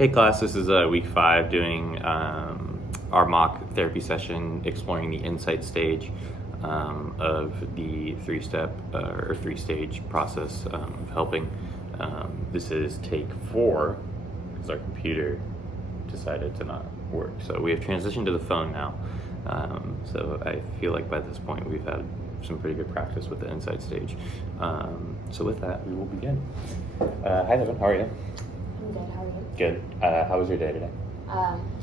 Hey class, this is week 5 doing our mock therapy session exploring the insight stage of the three-stage process of helping. This is take 4 because our computer decided to not work. So we have transitioned to the phone now. So I feel like by this point we've had some pretty good practice with the insight stage. So with that, we will begin. Hi Devin, how are you? I'm good. How are you? Good. How was your day today?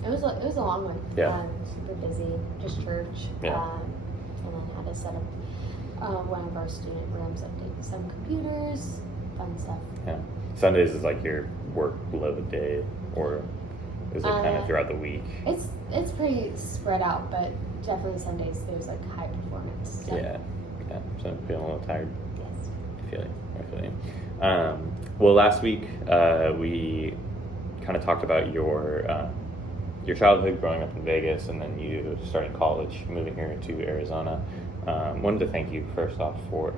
It was a long one. Yeah. Super busy. Just church. Yeah. And then had to set up one of our student rooms, update some computers, fun stuff. Yeah. Sundays is like your workload day, or is it kind of throughout the week? It's pretty spread out, but definitely Sundays there's like high performance. So. Yeah. So I'm feeling a little tired. Yes. I feel you. Well, last week we kind of talked about your childhood growing up in Vegas, and then you starting college, moving here to Arizona. Wanted to thank you first off for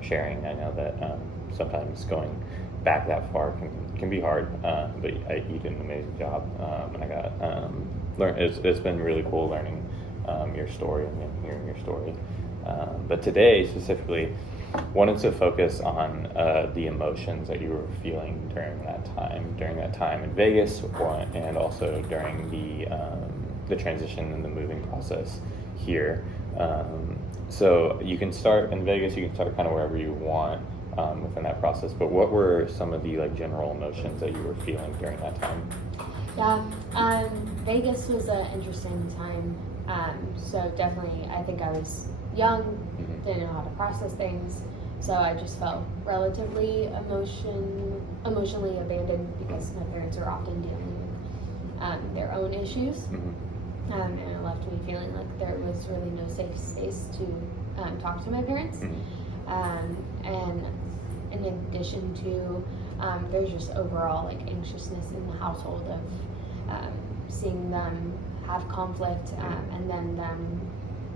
sharing. I know that sometimes going back that far can be hard, but you did an amazing job, and I got it's been really cool learning your story and hearing your story. But today specifically, wanted to focus on the emotions that you were feeling during that time in Vegas, and also during the transition and the moving process here. So you can start in Vegas, you can start kind of wherever you want within that process, but what were some of the general emotions that you were feeling during that time? Yeah, Vegas was an interesting time. So definitely, I think I was young, didn't know how to process things, so I just felt relatively emotionally abandoned because my parents are often dealing with their own issues, and it left me feeling like there was really no safe space to talk to my parents. And in addition to, there's just overall anxiousness in the household of seeing them have conflict, and then them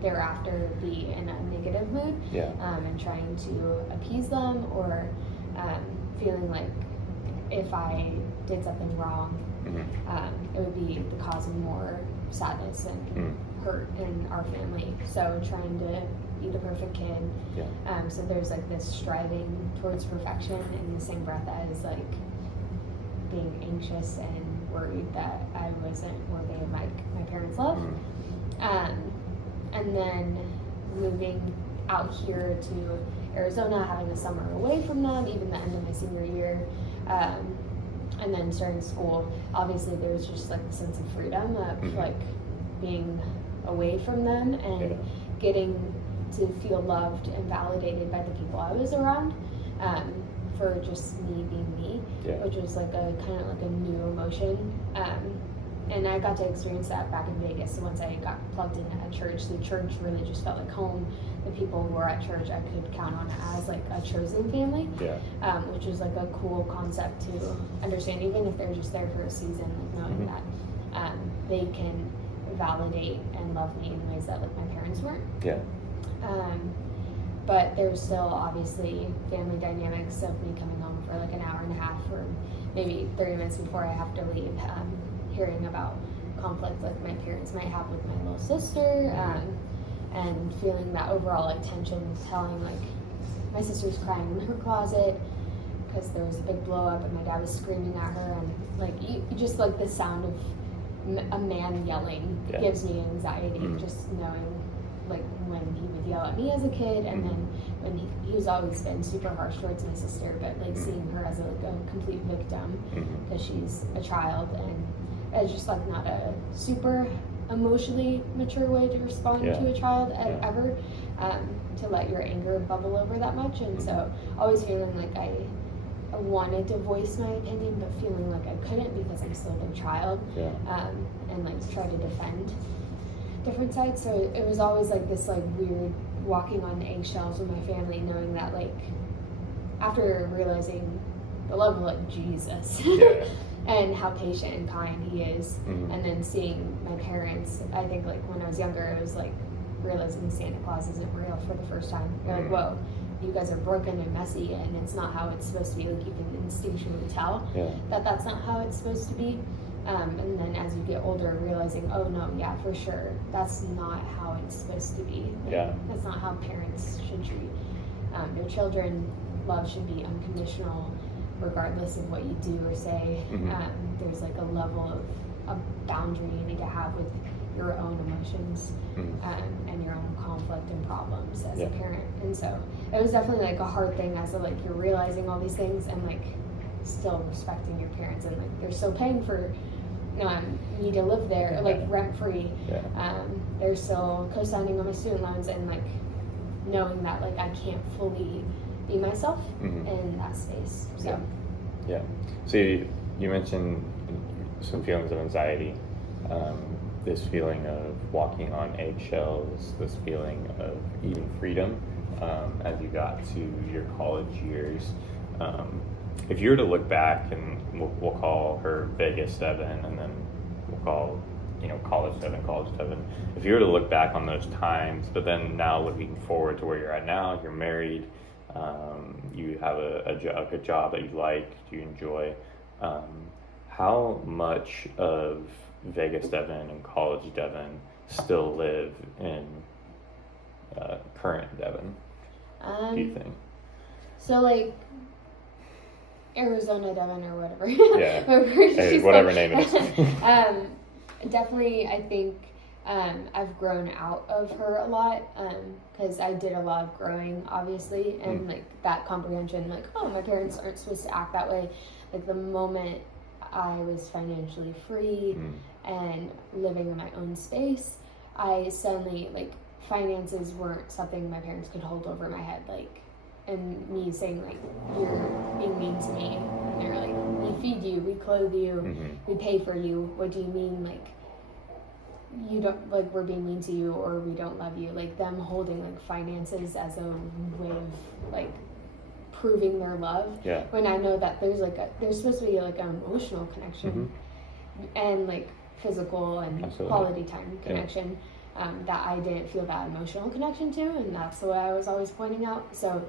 thereafter be in a negative mood, and trying to appease them, or feeling like if I did something wrong, it would be the cause of more sadness and hurt in our family. So trying to be the perfect kid. So there's this striving towards perfection in the same breath as being anxious and worried that I wasn't worthy of my parents' love. And then moving out here to Arizona, having a summer away from them, even the end of my senior year, and then starting school. Obviously, there's just the sense of freedom of being away from them and getting to feel loved and validated by the people I was around, for just me being me, which was a kind of a new emotion. And I got to experience that back in Vegas. So once I got plugged in at church, the church really just felt like home. The people who were at church I could count on as a chosen family, which is a cool concept to understand, even if they're just there for a season, knowing that they can validate and love me in ways that my parents weren't. But there's still obviously family dynamics of me coming home for an hour and a half or maybe 30 minutes before I have to leave, hearing about conflict my parents might have with my little sister, and feeling that overall tension, telling my sister's crying in her closet because there was a big blow up and my dad was screaming at her, and you just the sound of a man yelling gives me anxiety, just knowing when he would yell at me as a kid, and then when he was always been super harsh towards my sister, but seeing her as a complete victim because she's a child, and it's just not a super emotionally mature way to respond to a child ever, to let your anger bubble over that much. And so always feeling I wanted to voice my opinion, but feeling I couldn't because I'm still their child, and try to defend different sides. So it was always this weird walking on eggshells with my family, knowing that after realizing the love of Jesus and how patient and kind he is, and then seeing my parents, I think when I was younger, it was realizing Santa Claus isn't real for the first time. You're whoa, you guys are broken and messy and it's not how it's supposed to be. Like, you can instinctually tell that that's not how it's supposed to be. And then as you get older, realizing, oh no, yeah, for sure, that's not how it's supposed to be. Like, that's not how parents should treat their children. Love should be unconditional, regardless of what you do or say. There's like a level of a boundary you need to have with your own emotions and your own conflict and problems as a parent. And so it was definitely like a hard thing as like you're realizing all these things and like still respecting your parents, and like they're still paying for me to live there, like rent free. They're still co-signing on my student loans, and like knowing that like I can't fully be myself in that space. So so you mentioned some feelings of anxiety, this feeling of walking on eggshells, this feeling of even freedom as you got to your college years. If you were to look back, and we'll call her Vegas Devin, and then we'll call college Devin. If you were to look back on those times, but then now looking forward to where you're at now, you're married, you have a good job that you like, you enjoy. How much of Vegas Devin and college Devin still live in current Devin, do you think? So like Arizona Devin or whatever. Whatever name it is. Definitely, I think I've grown out of her a lot because I did a lot of growing, obviously, and like that comprehension, like, oh, my parents aren't supposed to act that way. Like the moment I was financially free and living in my own space, I suddenly, like, finances weren't something my parents could hold over my head, like, and me saying, like, you're being mean to me, and they're like, we feed you, we clothe you, we pay for you, what do you mean, like, you don't, like, we're being mean to you, or we don't love you, like, them holding, like, finances as a way of, like, proving their love, when I know that there's, like, there's supposed to be, like, an emotional connection, and, like, physical and quality time connection, that I didn't feel that emotional connection to, and that's what I was always pointing out. So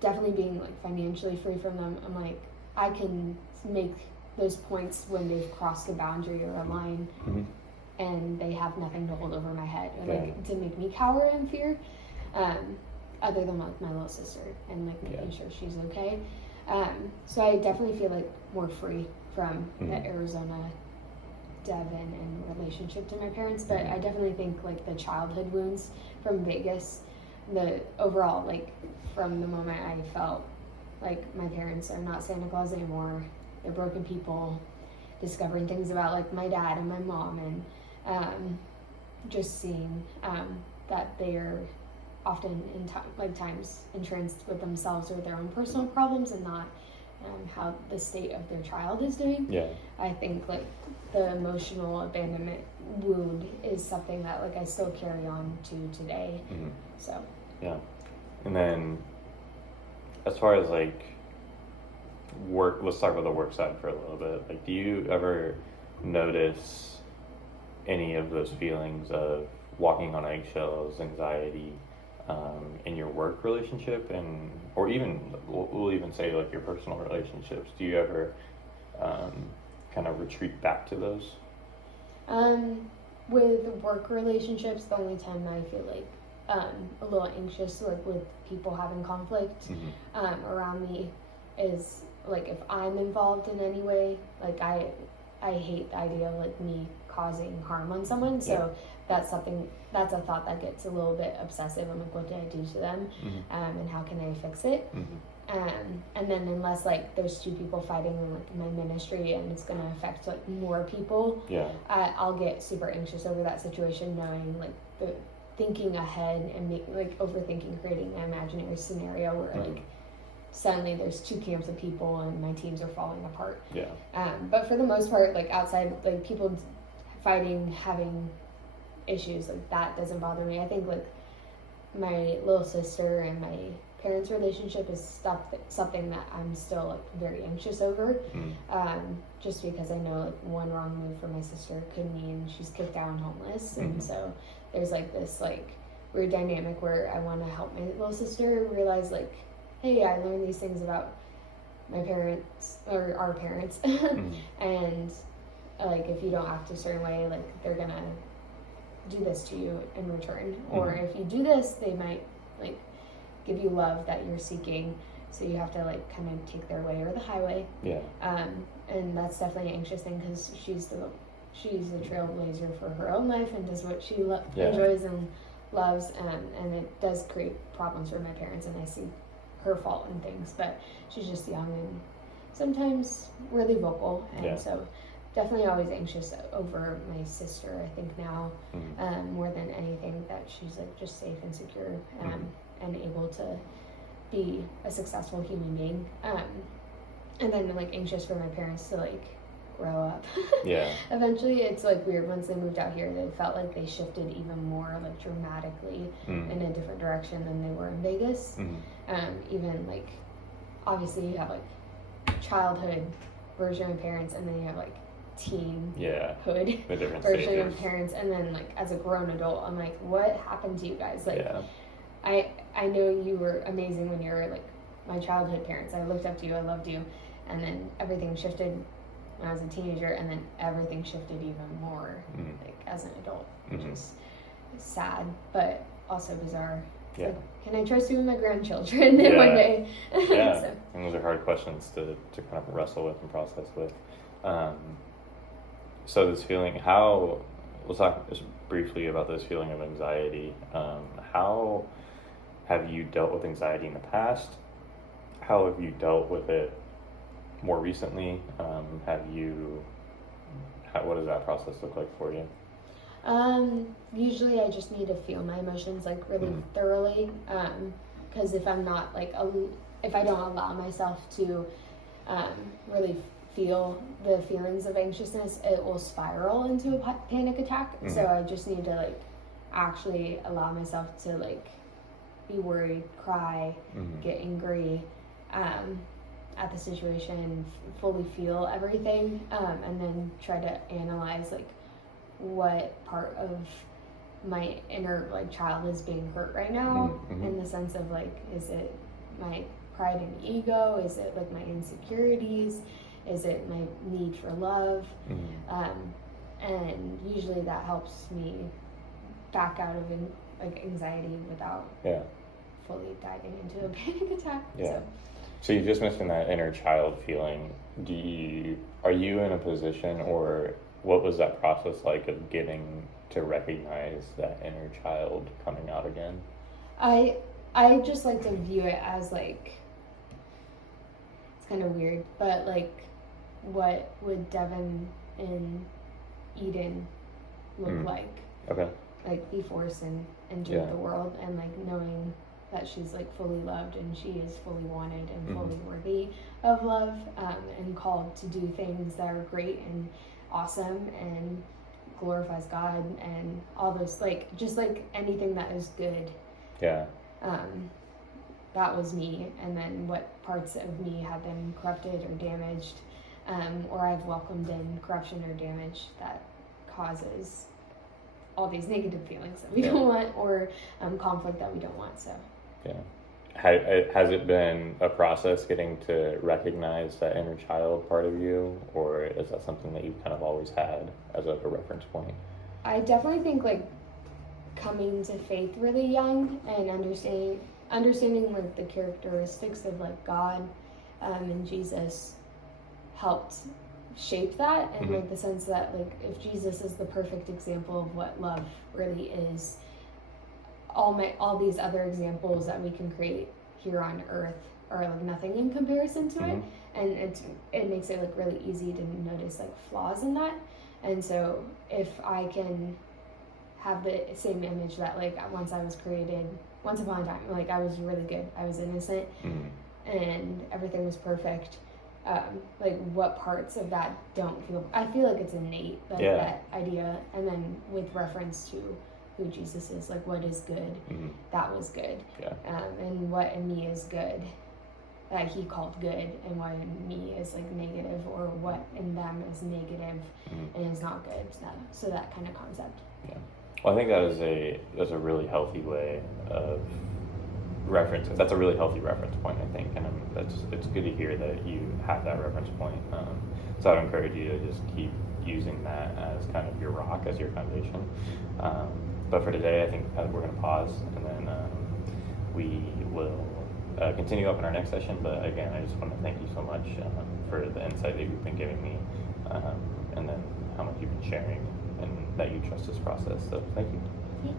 definitely being like financially free from them, I'm like, I can make those points when they've crossed a boundary or a line, and they have nothing to hold over my head, or like to make me cower in fear, other than like my little sister and like making sure she's okay. So I definitely feel like more free from the Arizona Devin and relationship to my parents, but I definitely think like the childhood wounds from Vegas, the overall, like from the moment I felt like my parents are not Santa Claus anymore, they're broken people, discovering things about like my dad and my mom, and just seeing that they're often in times entranced with themselves or their own personal problems and not how the state of their child is doing. I think like the emotional abandonment wound is something that like I still carry on to today. So and then as far as like work, let's talk about the work side for a little bit. Like, do you ever notice any of those feelings of walking on eggshells, anxiety, in your work relationship, and or even we'll even say like your personal relationships? Do you ever kind of retreat back to those? With work relationships, the only time I feel like a little anxious, like with people having conflict around me, is like if I'm involved in any way. Like I hate the idea of like me causing harm on someone, so that's a thought that gets a little bit obsessive. I'm like, what did I do to them, and how can I fix it? And then unless like there's two people fighting in like my ministry and it's gonna affect like more people, I'll get super anxious over that situation, knowing like the thinking ahead and like overthinking, creating an imaginary scenario where like suddenly there's two camps of people and my teams are falling apart. But for the most part, like outside, like people fighting, having issues, like that doesn't bother me. I think like my little sister and my parents' relationship is something that I'm still like very anxious over, just because I know like one wrong move for my sister could mean she's kicked out and homeless, and so there's like this like weird dynamic where I want to help my little sister realize, like, hey, I learned these things about my parents or our parents, and like if you don't act a certain way, like they're gonna do this to you in return, or if you do this, they might like give you love that you're seeking. So you have to like kind of take their way or the highway. Yeah. And that's definitely an anxious thing because she's a trailblazer for her own life and does what she enjoys and loves, and it does create problems for my parents, and I see her fault in things, but she's just young and sometimes really vocal, and so definitely always anxious over my sister, I think now, more than anything, that she's like just safe and secure, and able to be a successful human being, and then like anxious for my parents to like grow up. Eventually, it's like weird. Once they moved out here, they felt like they shifted even more like dramatically in a different direction than they were in Vegas. Even like obviously you have like childhood version of parents, and then you have like teenhood version of parents, and then like as a grown adult, I'm like, what happened to you guys? Like I know you were amazing when you were like my childhood parents. I looked up to you, I loved you, and then everything shifted when I was a teenager, and then everything shifted even more like as an adult, which is sad but also bizarre. Like, can I trust you with my grandchildren one day? So. And those are hard questions to kind of wrestle with and process with. So this feeling, let's talk just briefly about this feeling of anxiety. How have you dealt with anxiety in the past? How have you dealt with it more recently? What does that process look like for you? Usually I just need to feel my emotions like really thoroughly, because if I'm not like if I don't allow myself to really feel the feelings of anxiousness, it will spiral into a panic attack. So I just need to like actually allow myself to like be worried, cry, get angry at the situation, fully feel everything, and then try to analyze like what part of my inner like child is being hurt right now, in the sense of like, is it my pride and ego, is it like my insecurities, is it my need for love, and usually that helps me back out of like anxiety without fully diving into a panic attack. So you just mentioned that inner child feeling. Are you in a position, or what was that process like of getting to recognize that inner child coming out again? I just like to view it as like, it's kind of weird, but like, what would Devin in Eden look like? Like before sin entered the world, and like knowing that she's like fully loved and she is fully wanted and fully worthy of love, and called to do things that are great and awesome and glorifies God and all those, like just like anything that is good. That was me, and then what parts of me have been corrupted or damaged, or I've welcomed in corruption or damage that causes all these negative feelings that we don't want, or conflict that we don't want. So has it been a process getting to recognize that inner child part of you, or is that something that you've kind of always had as a reference point? I definitely think like coming to faith really young and understanding like the characteristics of like God and Jesus helped shape that, and like the sense that like if Jesus is the perfect example of what love really is, all these other examples that we can create here on earth are like nothing in comparison to it, and it makes it like really easy to notice like flaws in that. And so if I can have the same image that like once I was created, once upon a time, like I was really good, I was innocent, and everything was perfect, like what parts of that don't feel, I feel like it's innate, like that idea. And then with reference to who Jesus is, like what is good, that was good, and what in me is good that he called good, and what in me is like negative, or what in them is negative and is not good. So that kind of concept. Well, I think that's a really healthy way of reference. That's a really healthy reference point, I think, and it's good to hear that you have that reference point. So I'd encourage you to just keep using that as kind of your rock, as your foundation. But for today, I think we're going to pause, and then we will continue up in our next session. But again, I just want to thank you so much for the insight that you've been giving me, and then how much you've been sharing, and that you trust this process. So thank you. Okay.